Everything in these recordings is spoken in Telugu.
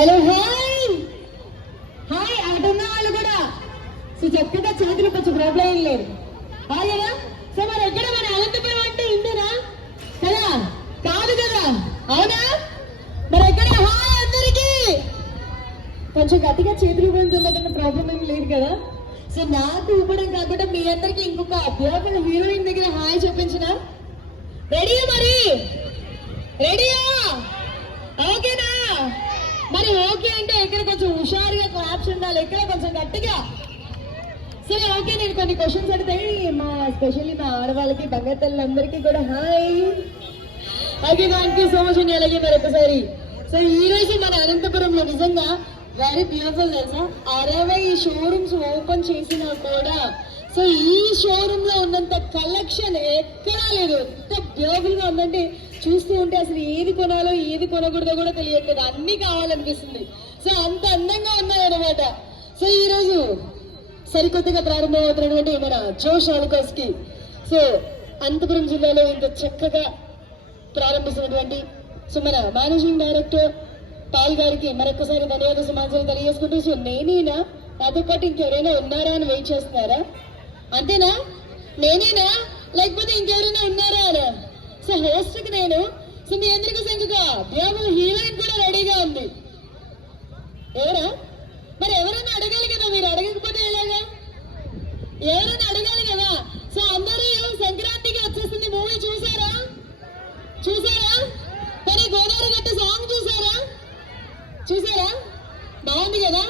Hello hi! హాయ్ అటున్న వాళ్ళు కూడా. సో చెప్తుంటే చేతులు కొంచెం ప్రాబ్లం ఏం లేదు. అదేనా సో మరి ఎక్కడ మన అనంతపురం అంటే ఇందేనా కదా? కాదు కదా? అవునా? మరి ఎక్కడ? హాయ్ అందరికీ! కొంచెం గట్టిగా చేతులు ఇవ్వడం ప్రాబ్లం ఏం లేదు కదా? సో నాకు ఇవ్వడం కాకుండా మీ అందరికి ఇంకొక అధ్యాపక హీరోయిన్ దగ్గర హాయ్ చెప్పించిన. రెడీ మరి? రెడీయా ఓకే మరి ఓకే అంటే ఇక్కడ కొంచెం హుషారుగా క్లాప్స్ ఉండాలి. ఇక్కడ కొంచెం గట్టిగా. సరే ఓకే నేను కొన్ని క్వశ్చన్స్ అడిగితే మా స్పెషల్లీ మా ఆడవాళ్ళకి బంగారు కూడా. Hi okay thank you so much అండి. అలాగే మరొకసారి. సో ఈ రోజు మన అనంతపురంలో నిజంగా వెరీ బ్యూటిఫుల్ తెలుసా? అరవై షోరూమ్స్ ఓపెన్ చేసినా కూడా. సో ఈ షోరూమ్లో ఉన్నంత కలెక్షన్ ఎక్కడా లేదు. ఎంత బ్యూటిఫుల్గా ఉందంటే చూస్తూ ఉంటే అసలు ఏది కొనాలో ఏది కొనకూడదో కూడా తెలియట్లేదు. అన్ని కావాలనిపిస్తుంది. సో అంత అందంగా ఉన్నాయన్నమాట. సో ఈ రోజు సరికొత్తగా ప్రారంభమవుతున్నటువంటి మన జోష్ ఆల్కోస్కి సో అనంతపురం జిల్లాలో ఇంత చక్కగా ప్రారంభిస్తున్నటువంటి సో మన మేనేజింగ్ డైరెక్టర్ పాల్ గారికి మరొకసారి ధన్యవాద సమాచారం తెలియజేసుకుంటూ సో నేనేనా? నాతో పాటు ఇంకెవరైనా ఉన్నారా అని వెయిట్ చేస్తున్నారా? అంతేనా? నేనేనా? లేకపోతే ఇంకెవరైనా ఉన్నారా అని? సో హోస్ట్కి నేను సో మీ అందరికీ సంఖ్యగా బ్యాబు హీరోయిన్ కూడా రెడీగా ఉంది. ఎవరా? మరి ఎవరైనా అడగాలి కదా మీరు అడగకపోతే ఎలాగా? ఎవరైనా అడగాలి కదా? సో అందరూ సంక్రాంతికి వచ్చేస్తుంది మూవీ చూసారా? చూసారా? మరి గోదావరి గట్ట సాంగ్ చూసారా? చూసారా? బాగుంది కదా?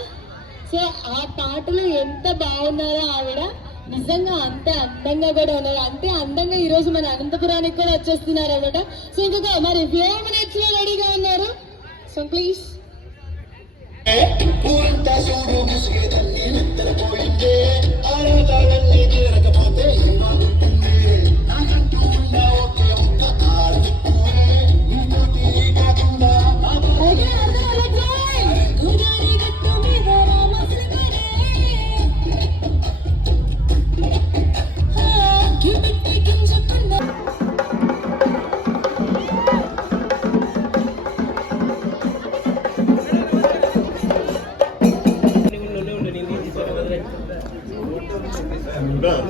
సో ఆ పాటలు ఎంత బాగున్నారో ఆవిడ. నిజంగా అంత అందంగా కూడా ఉన్నారు. అంతే అందంగా ఈ రోజు మన అనంతపురానికి కూడా వచ్చేస్తున్నారు అనమాట సో ఇంకొక మరి ఫోర్ మినిట్స్లో రెడీగా ఉన్నారు. సో ప్లీజ్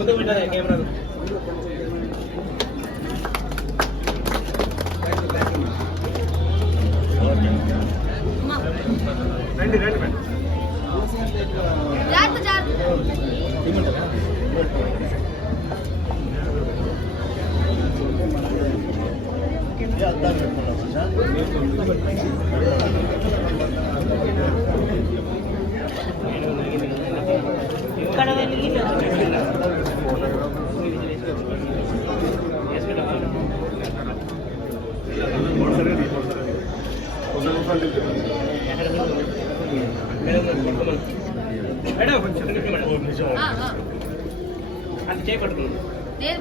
ముందు పెట్టాలి కెమెరా రండి రండి మేడం జాగ్రత్త జాగ్రత్త. మేడం కొంచెం అది చేపట్టుకున్నాను లేదు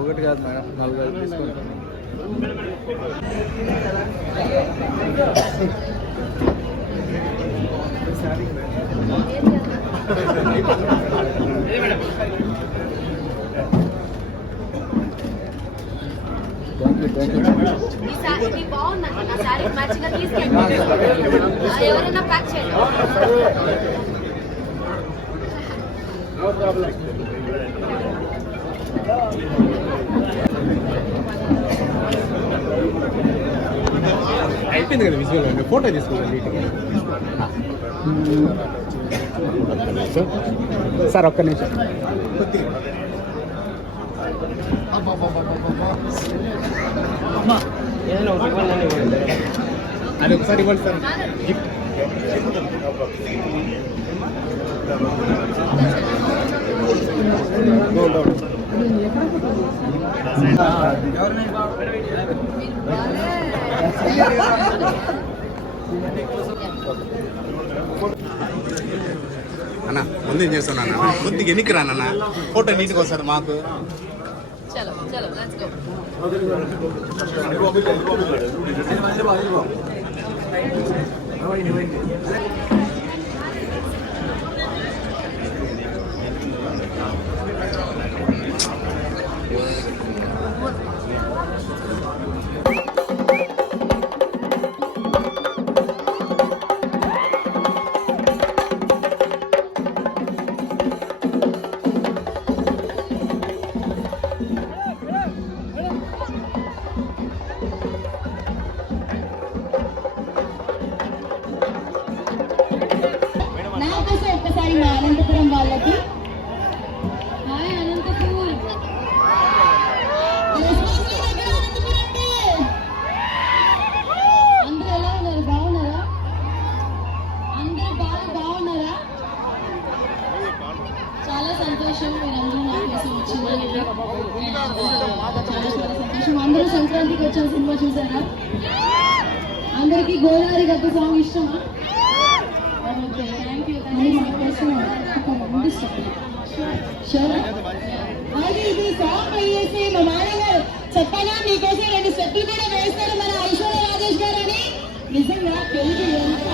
ఒకటి కాదు మేడం నాలుగు ఐదు తీసుకుంటాం థ్యాంక్ యూ థ్యాంక్ యూ ఈ సారీ ఇది తీసుకెళ్ళి ఆ, ఎవరైనా ప్యాక్ చేయండి. అయిపోయింది కదా విజువల్ అండి ఫోటో తీసుకోవాలి వీటికి సార్ ఒక్క నిమిషం. ఏదైనా ఒకటి ఇవ్వండి ఇవ్వండి. అది ఒకసారి ఇవ్వండి సార్. అన్న ముందు ఏం చేస్తున్నా కొద్దిగా ఎన్నికి రానన్న ఫోటో నీట్గా వస్తుంది మాకు. చలో చలో లెట్స్ గో నా సంతోషం మీరందరూ నా కోసం చాలా సంతోషం. అందరూ సంక్రాంతికి వచ్చిన సినిమా చూసారా? అందరికీ గోదావరి గత సాంగ్ ఇష్టమా? ఓకే ఇది చెప్పాలా మీకోసం రెండు స్టెప్లు కూడా వేస్తారు మన ఐశ్వర్య రాజేష్ గారు అని నిజంగా తెలుగు ఎంత